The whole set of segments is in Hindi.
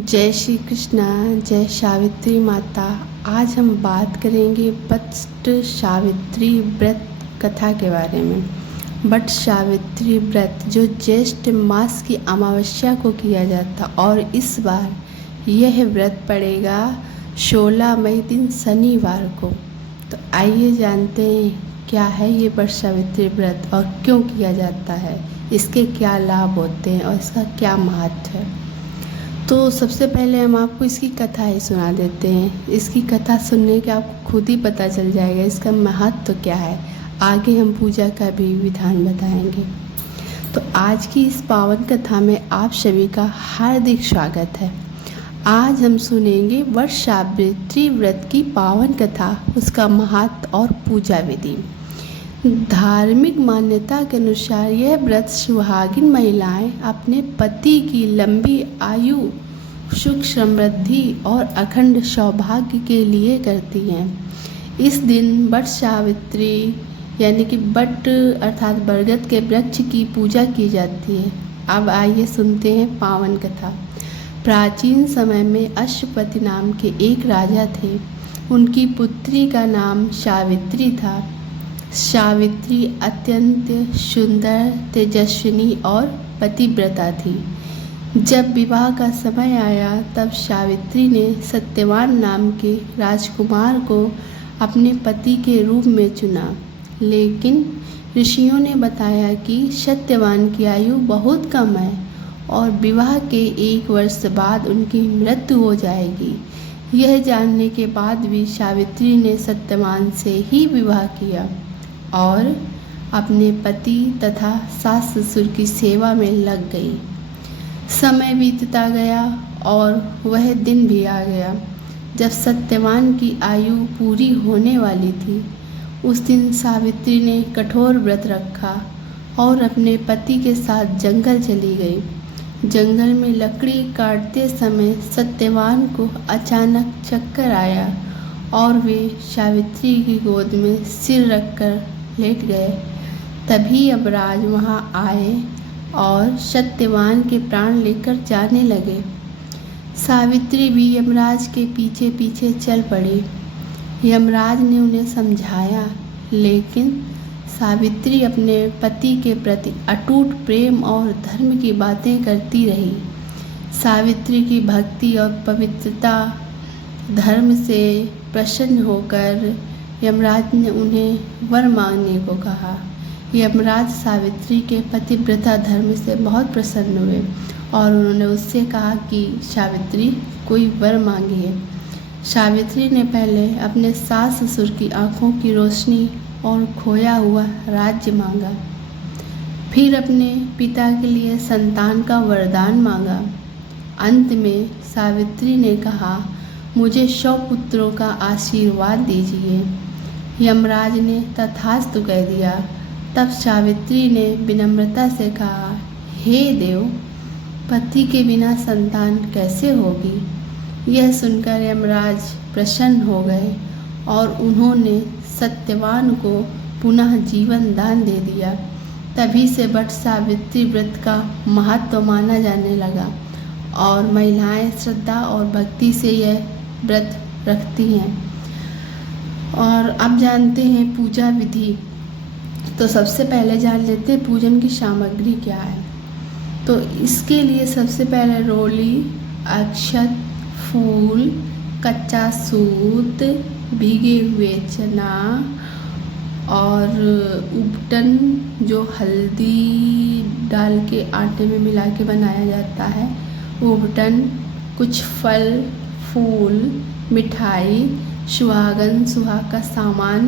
जय श्री कृष्णा। जय सावित्री माता। आज हम बात करेंगे बट सावित्री व्रत कथा के बारे में। बट सावित्री व्रत जो ज्येष्ठ मास की अमावस्या को किया जाता और इस बार यह व्रत पड़ेगा 16 मई दिन शनिवार को। तो आइए जानते हैं क्या है ये बट सावित्री व्रत और क्यों किया जाता है, इसके क्या लाभ होते हैं और इसका क्या महत्व है। तो सबसे पहले हम आपको इसकी कथा ही सुना देते हैं। इसकी कथा सुनने के आपको खुद ही पता चल जाएगा इसका महत्व क्या है। आगे हम पूजा का भी विधान बताएंगे। तो आज की इस पावन कथा में आप सभी का हार्दिक स्वागत है। आज हम सुनेंगे वट सावित्री व्रत की पावन कथा, उसका महत्व और पूजा विधि। धार्मिक मान्यता के अनुसार यह व्रत सुहागिन महिलाएं अपने पति की लंबी आयु, सुख समृद्धि और अखंड सौभाग्य के लिए करती हैं। इस दिन वट सावित्री यानी कि वट अर्थात बरगद के वृक्ष की पूजा की जाती है। अब आइए सुनते हैं पावन कथा। प्राचीन समय में अश्वपति नाम के एक राजा थे। उनकी पुत्री का नाम सावित्री था। सावित्री अत्यंत सुंदर, तेजस्विनी और पतिव्रता थी। जब विवाह का समय आया तब सावित्री ने सत्यवान नाम के राजकुमार को अपने पति के रूप में चुना, लेकिन ऋषियों ने बताया कि सत्यवान की आयु बहुत कम है और विवाह के 1 वर्ष बाद उनकी मृत्यु हो जाएगी। यह जानने के बाद भी सावित्री ने सत्यवान से ही विवाह किया और अपने पति तथा सास ससुर की सेवा में लग गई। समय बीतता गया और वह दिन भी आ गया जब सत्यवान की आयु पूरी होने वाली थी। उस दिन सावित्री ने कठोर व्रत रखा और अपने पति के साथ जंगल चली गई। जंगल में लकड़ी काटते समय सत्यवान को अचानक चक्कर आया और वे सावित्री की गोद में सिर रखकर लेट गए। तभी यमराज वहां आए और सत्यवान के प्राण लेकर जाने लगे। सावित्री भी यमराज के पीछे पीछे चल पड़ी। यमराज ने उन्हें समझाया, लेकिन सावित्री अपने पति के प्रति अटूट प्रेम और धर्म की बातें करती रही। सावित्री की भक्ति और पवित्रता धर्म से प्रसन्न होकर यमराज ने उन्हें वर मांगने को कहा। यमराज सावित्री के पतिव्रता धर्म से बहुत प्रसन्न हुए और उन्होंने उससे कहा कि सावित्री कोई वर मांगिए। सावित्री ने पहले अपने सास ससुर की आंखों की रोशनी और खोया हुआ राज्य मांगा, फिर अपने पिता के लिए संतान का वरदान मांगा। अंत में सावित्री ने कहा, मुझे 100 पुत्रों का आशीर्वाद दीजिए। यमराज ने तथास्तु कह दिया। तब सावित्री ने विनम्रता से कहा, हे देव, पति के बिना संतान कैसे होगी। यह सुनकर यमराज प्रसन्न हो गए और उन्होंने सत्यवान को पुनः जीवन दान दे दिया। तभी से वट सावित्री व्रत का महत्व माना जाने लगा और महिलाएं श्रद्धा और भक्ति से यह व्रत रखती हैं। और अब जानते हैं पूजा विधि। तो सबसे पहले जान लेते हैं पूजन की सामग्री क्या है। तो इसके लिए सबसे पहले रोली, अक्षत, फूल, कच्चा सूत, भीगे हुए चना और उबटन जो हल्दी डाल के आटे में मिला के बनाया जाता है, उबटन, कुछ फल, फूल, मिठाई, सुहागन सुहाग का सामान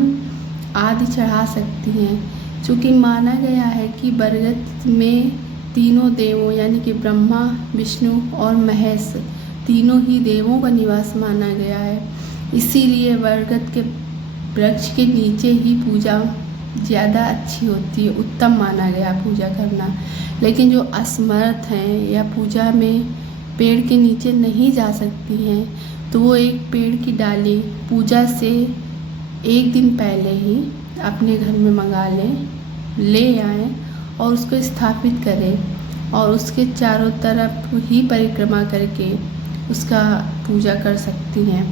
आदि चढ़ा सकती हैं। चूँकि माना गया है कि बरगद में तीनों देवों यानी कि ब्रह्मा, विष्णु और महेश तीनों ही देवों का निवास माना गया है। इसीलिए बरगद के वृक्ष के नीचे ही पूजा ज़्यादा अच्छी होती है, उत्तम माना गया पूजा करना। लेकिन जो असमर्थ हैं या पूजा में पेड़ के नीचे नहीं जा सकती हैं, तो वो एक पेड़ की डाली पूजा से 1 दिन पहले ही अपने घर में मंगा ले आएँ और उसको स्थापित करें और उसके चारों तरफ ही परिक्रमा करके उसका पूजा कर सकती हैं।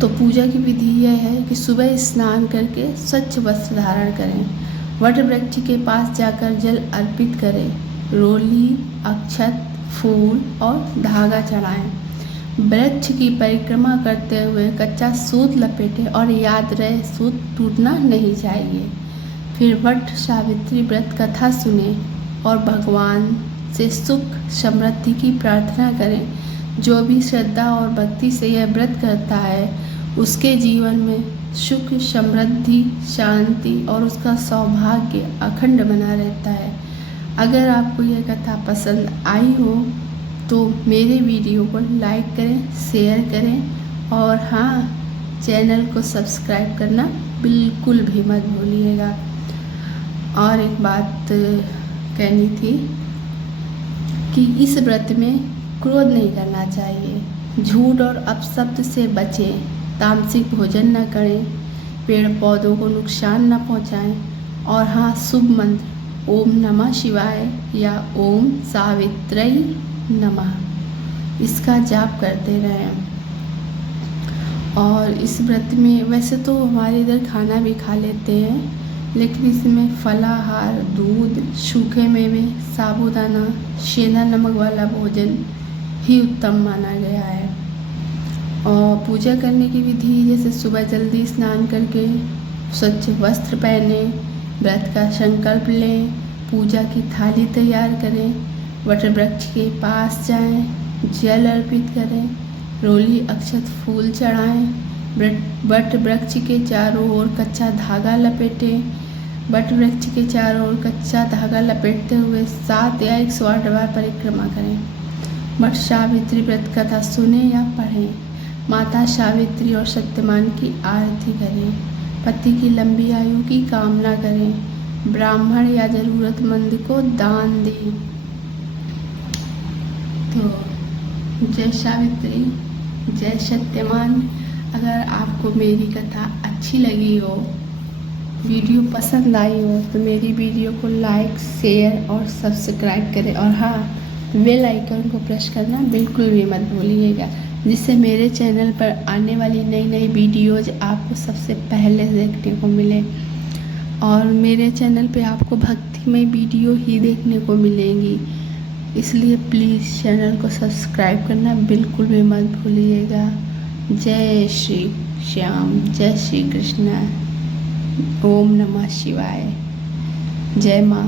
तो पूजा की विधि यह है कि सुबह स्नान करके स्वच्छ वस्त्र धारण करें, वट वृक्ष के पास जाकर जल अर्पित करें, रोली, अक्षत, फूल और धागा चढ़ाएं। वृक्ष की परिक्रमा करते हुए कच्चा सूत लपेटें और याद रहे सूत टूटना नहीं चाहिए। फिर वट सावित्री व्रत कथा सुने और भगवान से सुख समृद्धि की प्रार्थना करें। जो भी श्रद्धा और भक्ति से यह व्रत करता है उसके जीवन में सुख समृद्धि शांति और उसका सौभाग्य अखंड बना रहता है। अगर आपको यह कथा पसंद आई हो तो मेरे वीडियो को लाइक करें, शेयर करें और हाँ, चैनल को सब्सक्राइब करना बिल्कुल भी मत भूलिएगा। और एक बात कहनी थी कि इस व्रत में क्रोध नहीं करना चाहिए, झूठ और अपशब्द से बचें, तामसिक भोजन न करें, पेड़ पौधों को नुकसान न पहुंचाएं और हाँ, शुभ मंत्र ओम नमः शिवाय या ओम सावित्रै नमः इसका जाप करते रहें। और इस व्रत में वैसे तो हमारे इधर खाना भी खा लेते हैं, लेकिन इसमें फलाहार, दूध, सूखे मेवे, साबूदाना, सेंधा नमक वाला भोजन ही उत्तम माना गया है। और पूजा करने की विधि जैसे सुबह जल्दी स्नान करके स्वच्छ वस्त्र पहने, व्रत का संकल्प लें, पूजा की थाली तैयार करें, वट वृक्ष के पास जाएं, जल अर्पित करें, रोली अक्षत फूल चढ़ाएं, वट वृक्ष के चारों ओर कच्चा धागा लपेटें, वट वृक्ष के चारों ओर कच्चा धागा लपेटते हुए 7 या 108 बार परिक्रमा करें। वट सावित्री व्रत कथा सुने या पढ़ें, माता सावित्री और सत्यवान की आरती करें, पति की लंबी आयु की कामना करें, ब्राह्मण या ज़रूरतमंद को दान दें। तो जय सावित्री, जय सत्यवान। अगर आपको मेरी कथा अच्छी लगी हो, वीडियो पसंद आई हो तो मेरी वीडियो को लाइक, शेयर और सब्सक्राइब करें और हाँ, बेल आइकन को प्रेस करना बिल्कुल भी मत भूलिएगा, जिससे मेरे चैनल पर आने वाली नई नई वीडियोज़ आपको सबसे पहले देखने को मिले। और मेरे चैनल पे आपको भक्तिमय वीडियो ही देखने को मिलेंगी, इसलिए प्लीज़ चैनल को सब्सक्राइब करना बिल्कुल भी मत भूलिएगा। जय श्री श्याम, जय श्री कृष्ण, ओम नमः शिवाय, जय माँ।